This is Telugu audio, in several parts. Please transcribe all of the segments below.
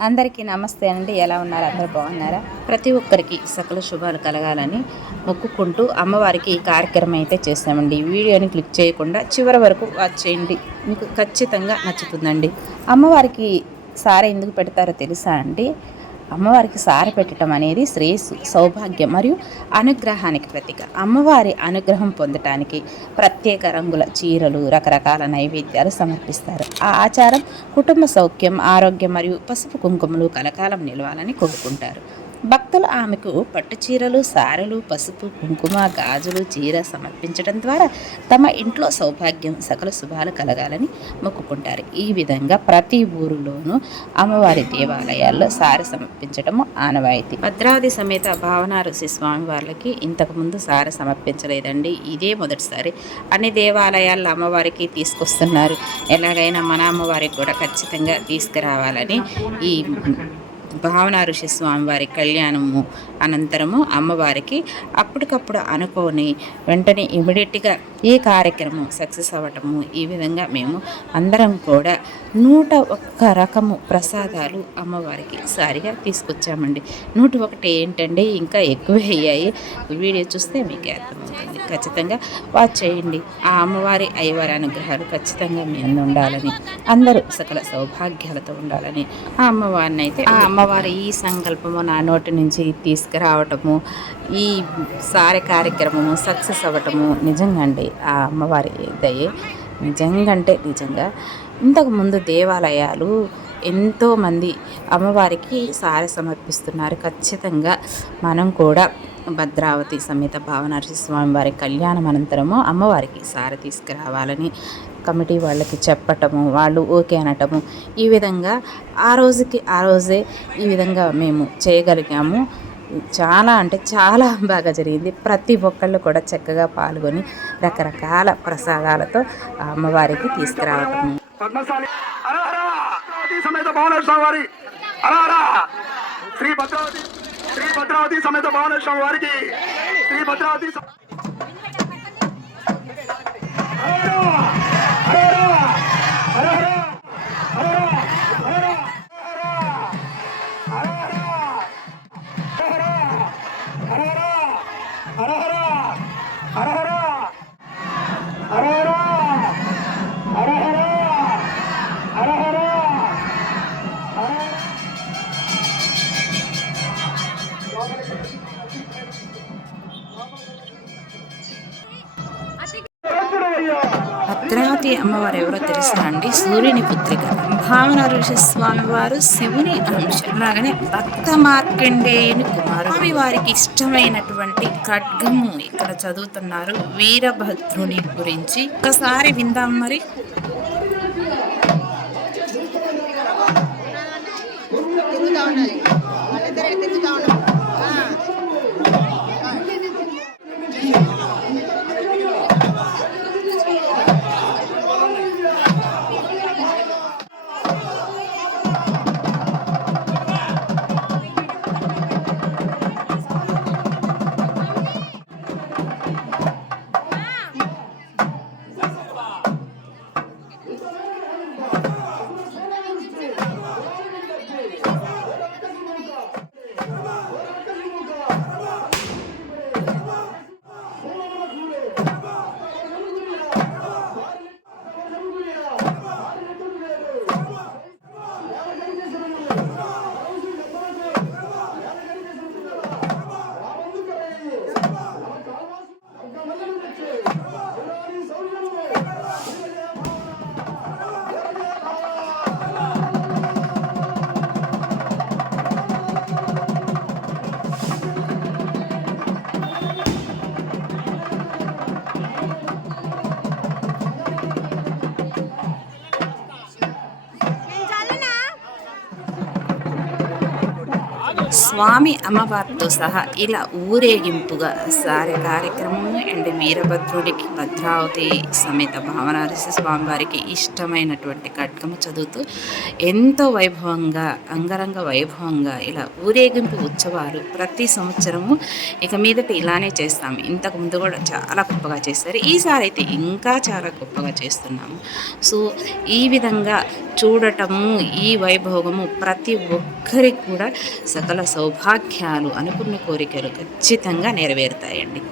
అందరికీ నమస్తే అండి. ఎలా ఉన్నారు? అందరూ బాగున్నారా? ప్రతి ఒక్కరికి సకల శుభాలు కలగాలని మొక్కుకుంటూ అమ్మవారికి ఈ కార్యక్రమం అయితే చేస్తామండి. ఈ వీడియోని క్లిక్ చేయకుండా చివరి వరకు వాచ్ చేయండి. మీకు ఖచ్చితంగా నచ్చుతుందండి. అమ్మవారికి సార ఎందుకు పెడతారో తెలుసా అండి? అమ్మవారికి సార పెట్టడం అనేది శ్రేయస్సు సౌభాగ్యం మరియు అనుగ్రహానికి ప్రతీక. అమ్మవారి అనుగ్రహం పొందటానికి ప్రత్యేక రంగుల చీరలు రకరకాల నైవేద్యాలు సమర్పిస్తారు. ఆ ఆచారం కుటుంబ సౌఖ్యం ఆరోగ్యం మరియు పసుపు కుంకుమలు కలకాలం నిలవాలని కోరుకుంటారు. భక్తులు ఆమెకు పట్టు చీరలు సారలు పసుపు కుంకుమ గాజులు చీర సమర్పించడం ద్వారా తమ ఇంట్లో సౌభాగ్యం సకల శుభాలు కలగాలని మొక్కుకుంటారు. ఈ విధంగా ప్రతి ఊరిలోనూ అమ్మవారి దేవాలయాల్లో సారె సమర్పించడం ఆనవాయితీ. భద్రాది సమేత భావన ఋషి స్వామి వాళ్ళకి ఇంతకుముందు సారి సమర్పించలేదండి. ఇదే మొదటిసారి. అన్ని దేవాలయాల్లో అమ్మవారికి తీసుకొస్తున్నారు. ఎలాగైనా మన అమ్మవారికి కూడా ఖచ్చితంగా తీసుకురావాలని ఈ భావన ఋషి స్వామివారి కళ్యాణము అనంతరము అమ్మవారికి అప్పటికప్పుడు అనుకోని వెంటనే ఇమీడియట్గా ఈ కార్యక్రమం సక్సెస్ అవ్వటము ఈ విధంగా మేము అందరం కూడా నూట ఒక్క రకము ప్రసాదాలు అమ్మవారికి సారిగా తీసుకొచ్చామండి. నూట ఒకటి ఏంటండి? ఇంకా ఎక్కువ అయ్యాయి వీడియో చూస్తే మీకు అర్థమవుతుంది. ఖచ్చితంగా వాచ్ చేయండి. ఆ అమ్మవారి అయ్యవారి అనుగ్రహాలు ఖచ్చితంగా మీ ఉండాలని అందరూ సకల సౌభాగ్యాలతో ఉండాలని ఆ అమ్మవారిని అయితే ఆ అమ్మవారి ఈ సంకల్పము నా నోటి నుంచి తీసుకురావటము ఈ సారి కార్యక్రమము సక్సెస్ అవ్వటము నిజంగా అండి. ఆ అమ్మవారి దయే. నిజంగా అంటే నిజంగా ఇంతకుముందు దేవాలయాలు ఎంతోమంది అమ్మవారికి సారె సమర్పిస్తున్నారు. ఖచ్చితంగా మనం కూడా భద్రావతి సమేత భావనరసి స్వామి వారి కళ్యాణం అనంతరము అమ్మవారికి సారె తీసుకురావాలని కమిటీ వాళ్ళకి చెప్పటము వాళ్ళు ఓకే అనటము ఈ విధంగా ఆ రోజుకి ఆ రోజే ఈ విధంగా మేము చేయగలిగాము. చాలా అంటే చాలా బాగా జరిగింది. ప్రతి ఒక్కళ్ళు కూడా చక్కగా పాల్గొని రకరకాల ప్రసాదాలతో అమ్మవారికి తీసుకురావటం. వారి శ్రీ భద్రావతి శ్రీ భద్రావతి సమేత భువనేశ్వరం వారికి శ్రీ భద్రావతి భావన స్వామి వారు శివుని అంశం అలాగనే భక్త మార్కండేయుని కుమారు వారికి ఇష్టమైనటువంటి ఖడ్గము ఇక్కడ చదువుతున్నారు. వీరభద్రుని గురించి ఒకసారి విందాం మరి. తిరుగుతా ఉండాలి. వాళ్ళిద్దరే తిరుగుతా ఉండాలి. స్వామి అమ్మవారితో సహా ఇలా ఊరేగింపుగా సారే కార్యక్రమము అండ్ వీరభద్రుడికి భద్రావతి సమేత భావనారసి స్వామి వారికి ఇష్టమైనటువంటి కట్కము చదువుతూ ఎంతో వైభవంగా అంగరంగ వైభవంగా ఇలా ఊరేగింపు ఉత్సవాలు ప్రతి సంవత్సరము ఇక మీదట ఇలానే చేస్తాము. ఇంతకు ముందు కూడా చాలా గొప్పగా చేస్తారు ఈసారి అయితే ఇంకా చాలా గొప్పగా చేస్తున్నాము. సో ఈ విధంగా చూడటము ఈ వైభోగము ప్రతి ఒక్కరికి కూడా సకల సౌభాగ్యాలు అనుకున్న కోరికలు ఖచ్చితంగా నెరవేరుతాయండి.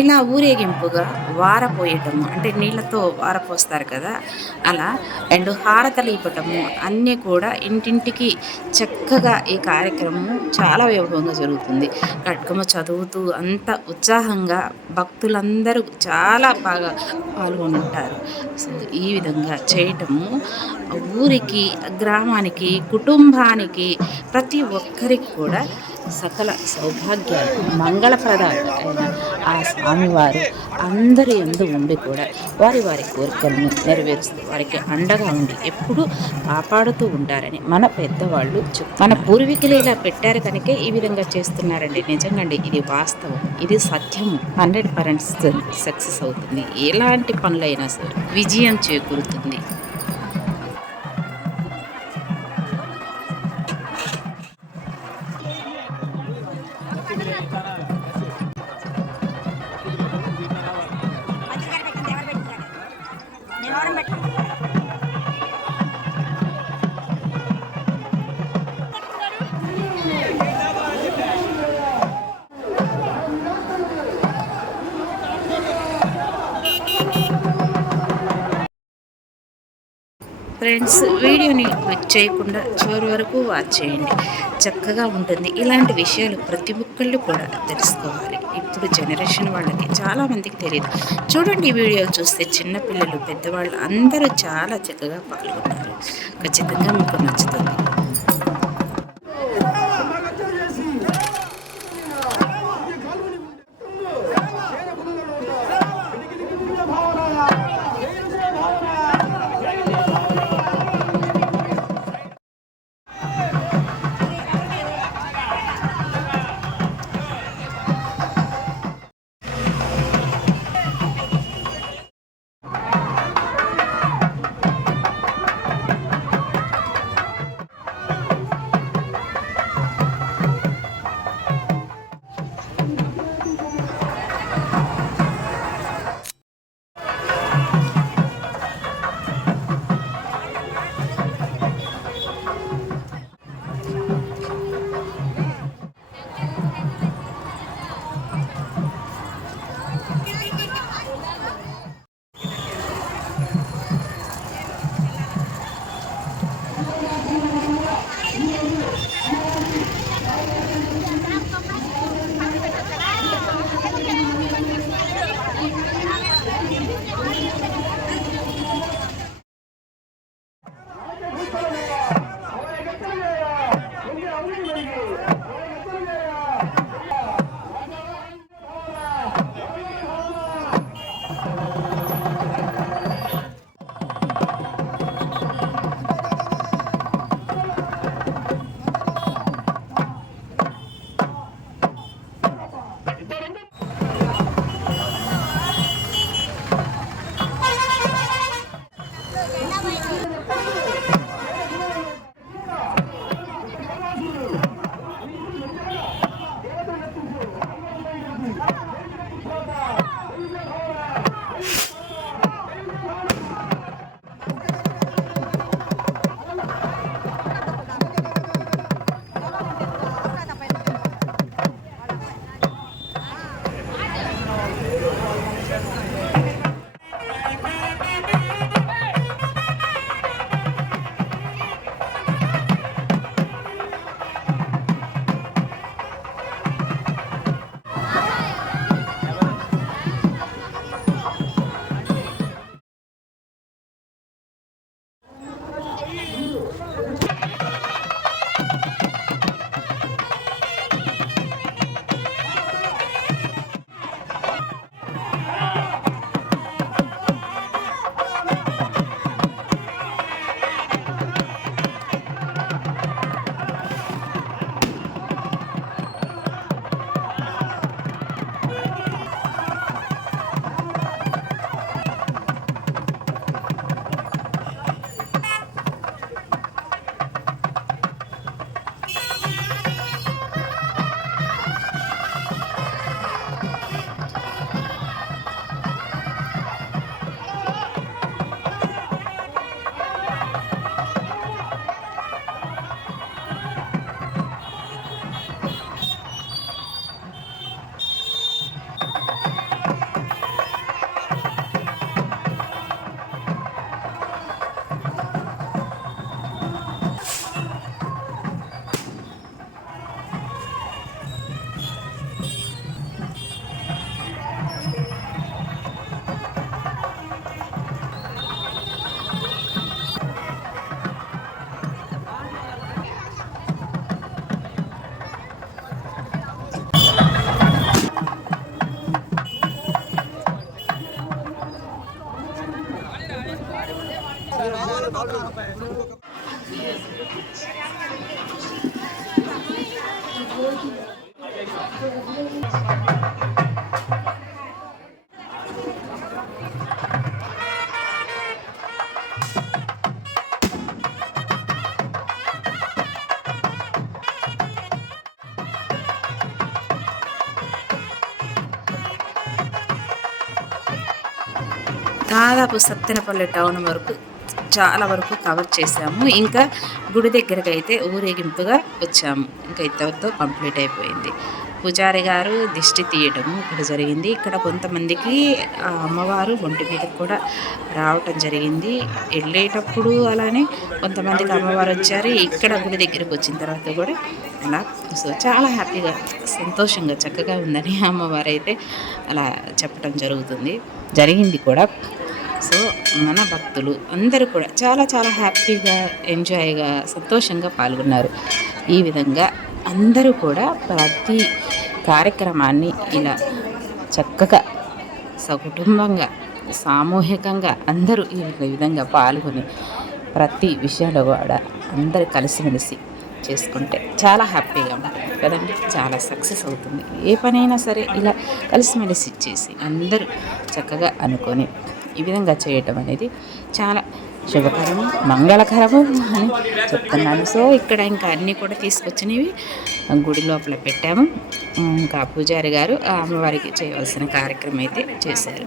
ఇలా ఊరేగింపుగా వారపోయటము అంటే నీళ్ళతో వారపోస్తారు కదా అలా. అండ్ హారతలు ఇవ్వటము అన్నీ కూడా ఇంటింటికి చక్కగా ఈ కార్యక్రమం చాలా వైభవంగా జరుగుతుంది. కట్కమ చదువుతూ అంత ఉత్సాహంగా భక్తులందరూ చాలా బాగా పాల్గొని ఉంటారు సో ఈ విధంగా చేయటము ఊరికి గ్రామానికి కుటుంబానికి ప్రతి ఒక్కరికి కూడా సకల సౌభాగ్యాలు మంగళప్రదాలు అయిన ఆ స్వామివారు అందరి ఎందు ఉండి కూడా వారి వారి కోరికలను నెరవేరుస్తూ వారికి అండగా ఉండి ఎప్పుడూ కాపాడుతూ ఉంటారని మన పెద్దవాళ్ళు మన పూర్వీకులు ఇలా పెట్టారు కనుకే ఈ విధంగా చేస్తున్నారండి. నిజంగా అండి ఇది వాస్తవం ఇది సత్యము. హండ్రెడ్ పర్సెంట్ సక్సెస్ అవుతుంది. ఎలాంటి పనులైనా సరే విజయం చేకూరుతుంది. ఫ్రెండ్స్ వీడియోని క్లిక్ చేయకుండా చివరి వరకు వాచ్ చేయండి. చక్కగా ఉంటుంది. ఇలాంటి విషయాలు ప్రతి ఒక్కళ్ళు కూడా తెలుసుకోవాలి. ఇప్పుడు జనరేషన్ వాళ్ళకి చాలా మందికి తెలియదు చూడండి ఈ వీడియోలు చూస్తే చిన్నపిల్లలు పెద్దవాళ్ళు అందరూ చాలా చక్కగా పాల్గొన్నారు. ఖచ్చితంగా మీకు నచ్చుతుంది. దాదాపు సత్తెనపల్లి టౌన్ వరకు చాలా వరకు కవర్ చేసాము ఇంకా గుడి దగ్గరకైతే అయితే ఊరేగింపుగా వచ్చాము. ఇంకా ఇంతవరకు కంప్లీట్ అయిపోయింది. పూజారి గారు దిష్టి తీయటము ఇక్కడ జరిగింది. ఇక్కడ కొంతమందికి అమ్మవారు ఒంటి మీద కూడా రావటం జరిగింది. వెళ్ళేటప్పుడు అలానే కొంతమందికి అమ్మవారు వచ్చారు. ఇక్కడ గుడి దగ్గరికి వచ్చిన తర్వాత కూడా అలా సో చాలా హ్యాపీగా సంతోషంగా చక్కగా ఉందని అమ్మవారు అయితే అలా చెప్పడం జరుగుతుంది. జరిగింది కూడా. సో మన భక్తులు అందరూ కూడా చాలా చాలా హ్యాపీగా ఎంజాయ్గా సంతోషంగా పాల్గొన్నారు. ఈ విధంగా అందరూ కూడా ప్రతి కార్యక్రమాన్ని ఇలా చక్కగా సకుటుంబంగా సామూహికంగా అందరూ ఈ విధంగా పాల్గొని ప్రతి విషయంలో కూడా అందరూ కలిసిమెలిసి చేసుకుంటే చాలా హ్యాపీగా ఉంటుంది కదండి. చాలా సక్సెస్ అవుతుంది. ఏ పనైనా సరే ఇలా కలిసిమెలిసి చేసి అందరూ చక్కగా అనుకొని ఈ విధంగా చేయటం అనేది చాలా శుభకరము మంగళకరము అని చెప్తున్నాను. సో ఇక్కడ ఇంకా అన్నీ కూడా తీసుకొచ్చినవి గుడి లోపల పెట్టాము. ఇంకా పూజారి గారు ఆ అమ్మవారికి చేయవలసిన కార్యక్రమం అయితే చేశారు.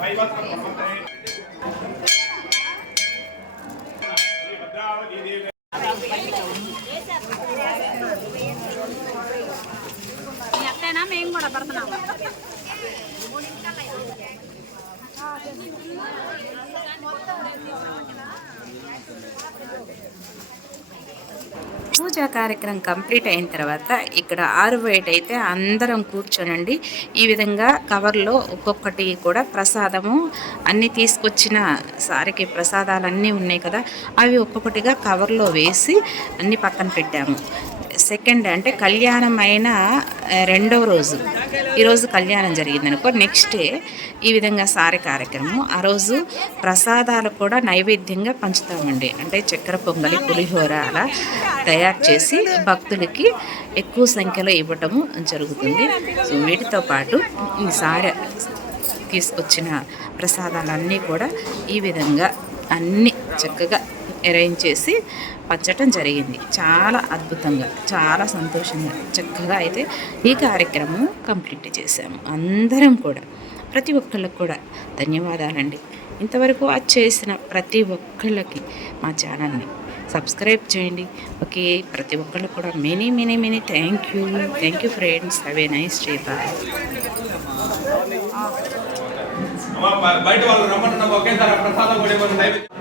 వైవస్వం బ్రహ్మతే శ్రీ భద్రావతి దేవి మీ అత్తేనా మేము కూడా పడుతున్నాము పూజా కార్యక్రమం కంప్లీట్ అయిన తర్వాత ఇక్కడ ఆరు బయట అయితే అందరం కూర్చోనండి. ఈ విధంగా కవర్లో ఒక్కొక్కటి కూడా ప్రసాదము అన్నీ తీసుకొచ్చిన సారికి ప్రసాదాలు అన్నీ ఉన్నాయి కదా అవి ఒక్కొక్కటిగా కవర్లో వేసి అన్ని పక్కన పెట్టాము. సెకండ్ అంటే కళ్యాణం అయిన రెండవ రోజు ఈరోజు కళ్యాణం జరిగిందనుకో నెక్స్ట్ డే ఈ విధంగా సారి కార్యక్రమం. ఆ రోజు ప్రసాదాలు కూడా నైవేద్యంగా పంచుతామండి. అంటే చక్కెర పొంగలి పులిహోర అలా తయారు చేసి భక్తులకి ఎక్కువ సంఖ్యలో ఇవ్వటము జరుగుతుంది. సో వీటితో పాటు ఈ సారె తీసుకొచ్చిన ప్రసాదాలన్నీ కూడా ఈ విధంగా అన్నీ చక్కగా అరేంజ్ చేసి పంచటం జరిగింది. చాలా అద్భుతంగా చాలా సంతోషంగా చక్కగా అయితే ఈ కార్యక్రమం కంప్లీట్ చేశాము. అందరం కూడా ప్రతి ఒక్కళ్ళకి కూడా ధన్యవాదాలండి. ఇంతవరకు అది చేసిన ప్రతి ఒక్కళ్ళకి మా ఛానల్ని సబ్స్క్రైబ్ చేయండి. ఓకే ప్రతి ఒక్కళ్ళకి కూడా many many many thank you thank you friends have a nice day bye బయట వాళ్ళు రమ్మంటున్నాం. ఒకేసారి ప్రసాదం కూడా ఇవ్వండి.